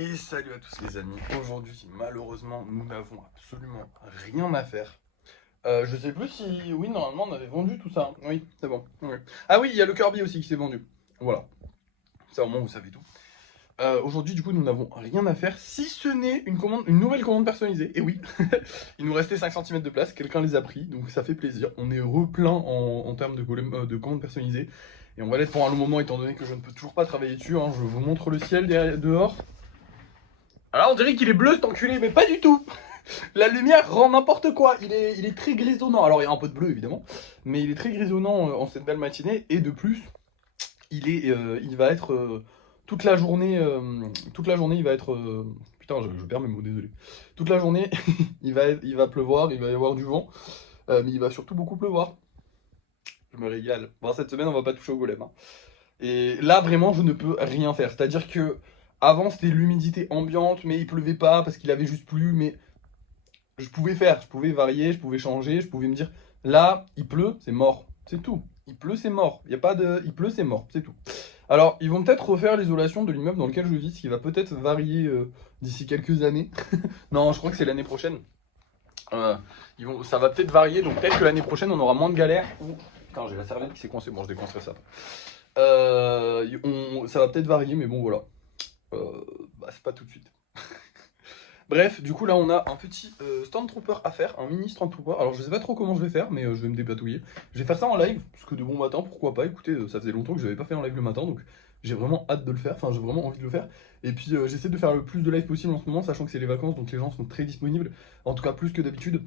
Et salut à tous les amis, aujourd'hui malheureusement nous n'avons absolument rien à faire. Je sais plus si... Oui, normalement on avait vendu tout ça, oui c'est bon. Oui. Ah oui, il y a le Kirby aussi qui s'est vendu, voilà, ça au moins vous savez tout. Aujourd'hui du coup nous n'avons rien à faire si ce n'est une nouvelle commande personnalisée, et oui, il nous restait 5 cm de place, quelqu'un les a pris, donc ça fait plaisir, on est replein en termes de commandes personnalisées. Et on va l'être pour un long moment étant donné que je ne peux toujours pas travailler dessus, hein. Je vous montre le ciel dehors. Alors on dirait qu'il est bleu cet enculé, mais pas du tout. La lumière rend n'importe quoi, il est très grisonnant. Alors il y a un peu de bleu évidemment, mais il est très grisonnant en cette belle matinée. Et de plus, il va être toute la journée, il va être... putain, je perds mes mots, désolé. Toute la journée, il va pleuvoir, il va y avoir du vent, mais il va surtout beaucoup pleuvoir. Je me régale. Bon, cette semaine on va pas toucher au golem, hein. Et là, vraiment, je ne peux rien faire. C'est-à-dire que avant, c'était l'humidité ambiante, mais il pleuvait pas parce qu'il avait juste plu. Mais je pouvais faire, je pouvais varier, je pouvais changer, je pouvais me dire, là, il pleut, c'est mort. C'est tout. Il pleut, c'est mort. Il y a pas de... Il pleut, c'est mort. C'est tout. Alors, ils vont peut-être refaire l'isolation de l'immeuble dans lequel je vis, ce qui va peut-être varier d'ici quelques années. Non, je crois que c'est l'année prochaine. Ça va peut-être varier, donc peut-être que l'année prochaine, on aura moins de galères. Putain, j'ai la serviette qui s'est coincée. Bon, je décoincerai ça. Ça va peut-être varier, mais bon, voilà. C'est pas tout de suite. Bref, du coup, là, on a un petit Stormtrooper à faire, un mini Stormtrooper. Alors, je sais pas trop comment je vais faire, mais je vais me dépatouiller. Je vais faire ça en live, parce que de bon matin, pourquoi pas. Écoutez, ça faisait longtemps que je n'avais pas fait en live le matin, donc j'ai vraiment hâte de le faire. Enfin, j'ai vraiment envie de le faire. Et puis, j'essaie de faire le plus de live possible en ce moment, sachant que c'est les vacances, donc les gens sont très disponibles. En tout cas, plus que d'habitude.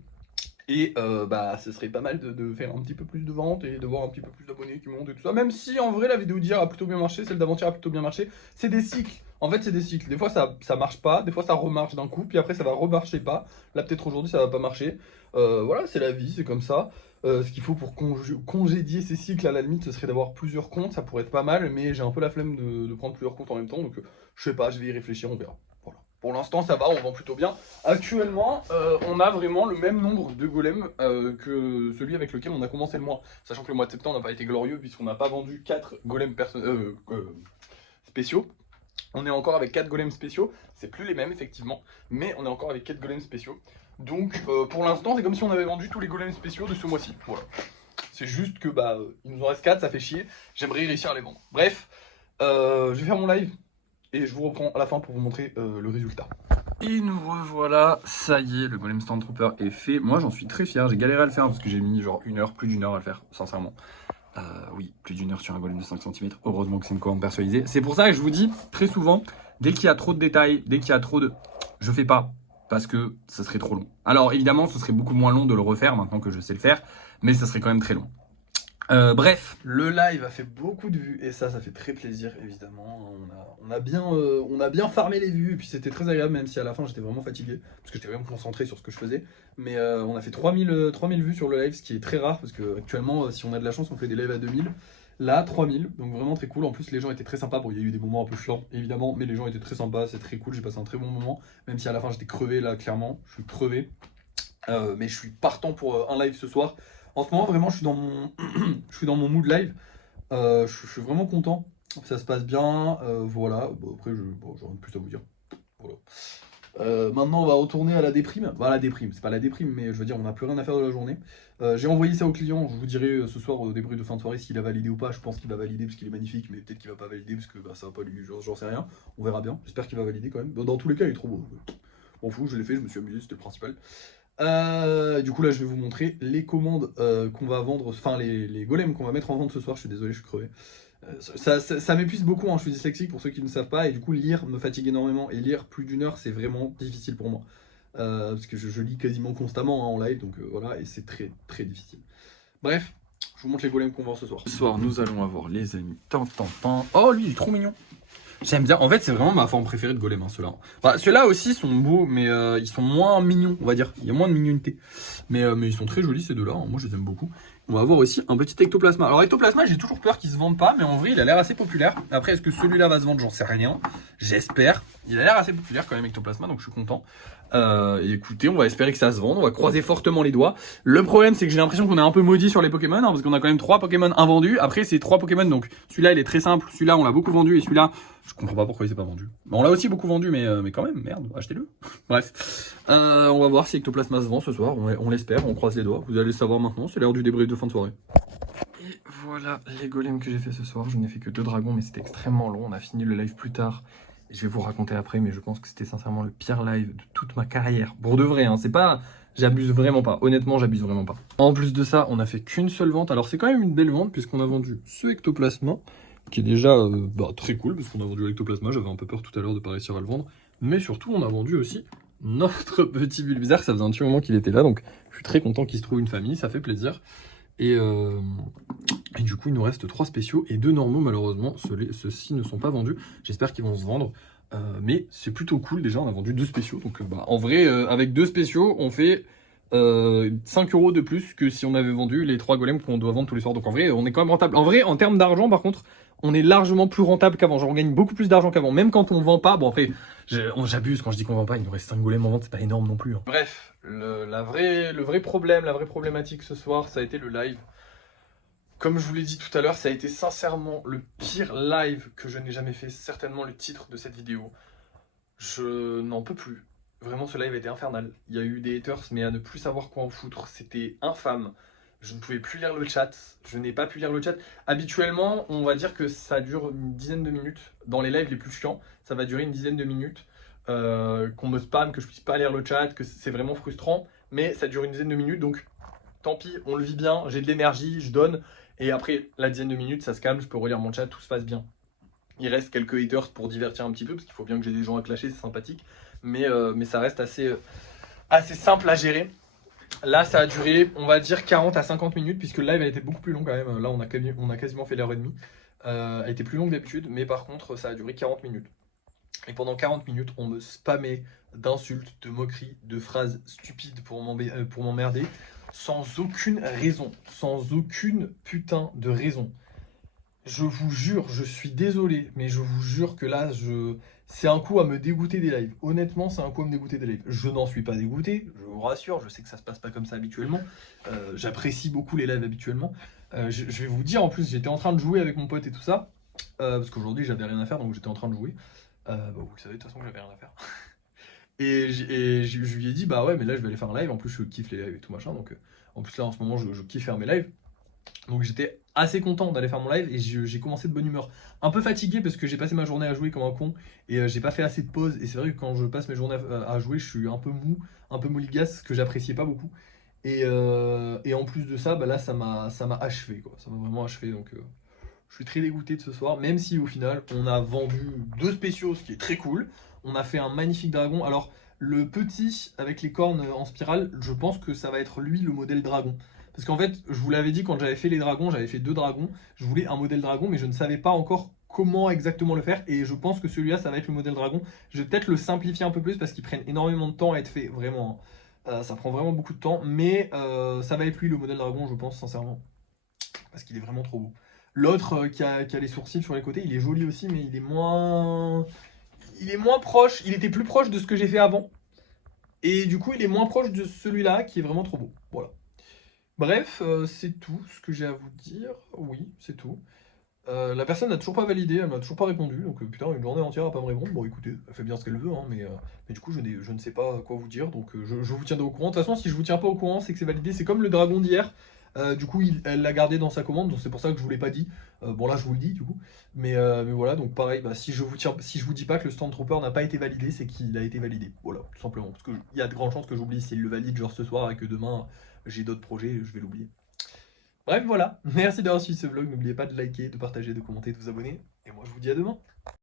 Et ce serait pas mal de faire un petit peu plus de ventes et de voir un petit peu plus d'abonnés qui montent et tout ça. Même si en vrai la vidéo d'hier a plutôt bien marché, celle d'avant-hier a plutôt bien marché. C'est des cycles. En fait c'est des cycles. Des fois ça marche pas, des fois ça remarche d'un coup, puis après ça va remarcher pas. Là peut-être aujourd'hui ça va pas marcher. Voilà, c'est la vie, c'est comme ça. Ce qu'il faut pour congédier ces cycles à la limite ce serait d'avoir plusieurs comptes, ça pourrait être pas mal. Mais j'ai un peu la flemme de prendre plusieurs comptes en même temps. Donc je sais pas, je vais y réfléchir, on verra. Voilà. Pour l'instant ça va, on vend plutôt bien. Actuellement, on a vraiment le même nombre de golems que celui avec lequel on a commencé le mois. Sachant que le mois de septembre n'a pas été glorieux puisqu'on n'a pas vendu 4 golems spéciaux. On est encore avec 4 golems spéciaux. C'est plus les mêmes effectivement, mais on est encore avec 4 golems spéciaux. Donc pour l'instant c'est comme si on avait vendu tous les golems spéciaux de ce mois-ci. Voilà. C'est juste que il nous en reste 4, ça fait chier. J'aimerais réussir à les vendre. Bref, je vais faire mon live et je vous reprends à la fin pour vous montrer le résultat. Et nous revoilà, ça y est, le Golem Stormtrooper est fait. Moi j'en suis très fier, j'ai galéré à le faire parce que j'ai mis genre plus d'une heure à le faire, sincèrement. Oui, plus d'une heure sur un golem de 5 cm, heureusement que c'est une commande personnalisée. C'est pour ça que je vous dis très souvent, dès qu'il y a trop de détails, dès qu'il y a trop de... Je fais pas, parce que ça serait trop long. Alors évidemment, ce serait beaucoup moins long de le refaire maintenant que je sais le faire, mais ça serait quand même très long. Bref, le live a fait beaucoup de vues et ça fait très plaisir évidemment. On a bien farmé les vues et puis c'était très agréable même si à la fin j'étais vraiment fatigué parce que j'étais vraiment concentré sur ce que je faisais. Mais on a fait 3000 vues sur le live, ce qui est très rare parce que actuellement si on a de la chance on fait des lives à 2000. Là 3000, donc vraiment très cool. En plus les gens étaient très sympas. Bon, il y a eu des moments un peu chiants évidemment, mais les gens étaient très sympas, c'est très cool. J'ai passé un très bon moment même si à la fin j'étais crevé. Là clairement je suis crevé. Mais je suis partant pour un live ce soir. En ce moment, vraiment, je suis dans mon, je suis dans mon mood live. Je suis vraiment content. Ça se passe bien. Voilà. Bon, après, j'ai rien de plus à vous dire. Voilà. Maintenant, on va retourner à la déprime. Enfin, la déprime, c'est pas la déprime, mais je veux dire, on n'a plus rien à faire de la journée. J'ai envoyé ça au client. Je vous dirai ce soir au débrief de fin de soirée s'il a validé ou pas. Je pense qu'il va valider parce qu'il est magnifique, mais peut-être qu'il va pas valider parce que ça va pas lui. J'en sais rien. On verra bien. J'espère qu'il va valider quand même. Dans tous les cas, il est trop beau. M'en fous, je l'ai fait, je me suis amusé, c'était le principal. Du coup là je vais vous montrer les commandes qu'on va vendre, enfin les golems qu'on va mettre en vente ce soir. Je suis désolé, je suis crevé. Ça m'épuise beaucoup, hein. Je suis dyslexique pour ceux qui ne savent pas. Et du coup lire me fatigue énormément. Et lire plus d'une heure c'est vraiment difficile pour moi. Parce que je lis quasiment constamment, hein, en live. Donc voilà, et c'est très très difficile. Bref, je vous montre les golems qu'on vend ce soir. Ce soir nous allons avoir les amis. Oh lui il est trop mignon. J'aime bien, en fait c'est vraiment ma forme préférée de golem, hein, ceux-là. Enfin, ceux-là aussi sont beaux, mais ils sont moins mignons, on va dire. Il y a moins de mignonneté. Mais ils sont très jolis ces deux-là, hein. Moi je les aime beaucoup. On va voir aussi un petit ectoplasma. Alors ectoplasma, j'ai toujours peur qu'il se vende pas, mais en vrai, il a l'air assez populaire. Après, est-ce que celui-là va se vendre? J'en sais rien. J'espère. Il a l'air assez populaire quand même, ectoplasma, donc je suis content. Et écoutez, on va espérer que ça se vende. On va croiser fortement les doigts. Le problème, c'est que j'ai l'impression qu'on est un peu maudit sur les Pokémon, hein, parce qu'on a quand même 3 Pokémon invendus. Après, c'est 3 Pokémon, donc celui-là, il est très simple. Celui-là, on l'a beaucoup vendu, et celui-là, je comprends pas pourquoi il s'est pas vendu. Bon, on l'a aussi beaucoup vendu, mais quand même, merde, achetez-le. Bref, on va voir si ectoplasma se vend ce soir. On l'espère, on croise les doigts. Vous allez le savoir maintenant. C'est l'heure du débrief de fin de soirée. Et voilà les golems que j'ai fait ce soir. Je n'ai fait que 2 dragons, mais c'était extrêmement long. On a fini le live plus tard. Et je vais vous raconter après, mais je pense que c'était sincèrement le pire live de toute ma carrière. Pour de vrai, hein, c'est pas... J'abuse vraiment pas. Honnêtement, j'abuse vraiment pas. En plus de ça, on a fait qu'une seule vente. Alors c'est quand même une belle vente, puisqu'on a vendu ce ectoplasma, qui est déjà très cool, parce qu'on a vendu l'ectoplasma. J'avais un peu peur tout à l'heure de pas réussir à le vendre. Mais surtout, on a vendu aussi notre petit Bulbizarre. Ça faisait un petit moment qu'il était là, donc je suis très content qu'il se trouve une famille, ça fait plaisir. Et du coup, il nous reste 3 spéciaux et 2 normaux, malheureusement. Ceux-ci ne sont pas vendus. J'espère qu'ils vont se vendre. Mais c'est plutôt cool. Déjà, on a vendu 2 spéciaux. Donc, en vrai, avec 2 spéciaux, on fait 5 € de plus que si on avait vendu les 3 golems qu'on doit vendre tous les soirs. Donc, en vrai, on est quand même rentable. En vrai, en termes d'argent, par contre, on est largement plus rentable qu'avant. Genre, on gagne beaucoup plus d'argent qu'avant. Même quand on vend pas. Bon, après, j'abuse quand je dis qu'on vend pas. Il nous reste 5 golems en vente. C'est pas énorme non plus. Hein. Bref, le vrai problème, la vraie problématique ce soir, ça a été le live. Comme je vous l'ai dit tout à l'heure, ça a été sincèrement le pire live que je n'ai jamais fait. C'est certainement le titre de cette vidéo. Je n'en peux plus. Vraiment, ce live était infernal. Il y a eu des haters, mais à ne plus savoir quoi en foutre. C'était infâme. Je ne pouvais plus lire le chat. Je n'ai pas pu lire le chat. Habituellement, on va dire que ça dure une dizaine de minutes. Dans les lives les plus chiants, ça va durer une dizaine de minutes. Qu'on me spam, que je puisse pas lire le chat, que c'est vraiment frustrant. Mais ça dure une dizaine de minutes, donc tant pis, on le vit bien. J'ai de l'énergie, je donne. Et après la dizaine de minutes, ça se calme, je peux relire mon chat, tout se passe bien. Il reste quelques haters pour divertir un petit peu, parce qu'il faut bien que j'ai des gens à clasher, c'est sympathique. Mais ça reste assez simple à gérer. Là, ça a duré, on va dire, 40 à 50 minutes, puisque le live a été beaucoup plus long quand même. Là, on a quasiment fait l'heure et demie. Elle était plus longue d'habitude, mais par contre, ça a duré 40 minutes. Et pendant 40 minutes, on me spammait d'insultes, de moqueries, de phrases stupides pour m'emmerder, sans aucune raison, sans aucune putain de raison. Je vous jure, je suis désolé, mais je vous jure que là, c'est un coup à me dégoûter des lives. Honnêtement, c'est un coup à me dégoûter des lives. Je n'en suis pas dégoûté, je vous rassure, je sais que ça se passe pas comme ça habituellement. J'apprécie beaucoup les lives habituellement. Je vais vous dire, en plus, j'étais en train de jouer avec mon pote et tout ça, parce qu'aujourd'hui, j'avais rien à faire, donc j'étais en train de jouer. Vous le savez de toute façon que j'avais rien à faire. Je lui ai dit, bah ouais, mais là je vais aller faire un live. En plus, je kiffe les lives et tout machin. Donc, en plus, là en ce moment, je kiffe faire mes lives. Donc, j'étais assez content d'aller faire mon live et j'ai commencé de bonne humeur. Un peu fatigué parce que j'ai passé ma journée à jouer comme un con et j'ai pas fait assez de pause. Et c'est vrai que quand je passe mes journées à jouer, je suis un peu mou, un peu mouligasse, ce que j'appréciais pas beaucoup. Et en plus de ça, bah là, ça m'a achevé, quoi. Ça m'a vraiment achevé. Donc, je suis très dégoûté de ce soir, même si au final, on a vendu 2 spéciaux, ce qui est très cool. On a fait un magnifique dragon. Alors, le petit avec les cornes en spirale, je pense que ça va être lui le modèle dragon. Parce qu'en fait, je vous l'avais dit quand j'avais fait les dragons, j'avais fait 2 dragons. Je voulais un modèle dragon, mais je ne savais pas encore comment exactement le faire. Et je pense que celui-là, ça va être le modèle dragon. Je vais peut-être le simplifier un peu plus parce qu'ils prennent énormément de temps à être fait, vraiment. Ça prend vraiment beaucoup de temps, mais ça va être lui le modèle dragon, je pense, sincèrement. Parce qu'il est vraiment trop beau. L'autre qui a les sourcils sur les côtés, il est joli aussi, mais il est moins proche. Il était plus proche de ce que j'ai fait avant. Et du coup, il est moins proche de celui-là qui est vraiment trop beau. Voilà. Bref, c'est tout ce que j'ai à vous dire. Oui, c'est tout. La personne n'a toujours pas validé, elle m'a toujours pas répondu. Donc putain, une journée entière à pas me répondre. Bon écoutez, elle fait bien ce qu'elle veut, hein, mais du coup, je ne sais pas quoi vous dire. Donc je vous tiendrai au courant. De toute façon, si je vous tiens pas au courant, c'est que c'est validé. C'est comme le dragon d'hier. Du coup, elle l'a gardé dans sa commande, donc c'est pour ça que je vous l'ai pas dit. Bon là, je vous le dis du coup. Mais voilà, donc pareil, bah, si je vous dis pas que le Stormtrooper n'a pas été validé, c'est qu'il a été validé. Voilà, tout simplement. Parce qu'il y a de grandes chances que j'oublie s'il le valide genre ce soir et que demain j'ai d'autres projets, je vais l'oublier. Bref, voilà. Merci d'avoir suivi ce vlog. N'oubliez pas de liker, de partager, de commenter, de vous abonner. Et moi, je vous dis à demain.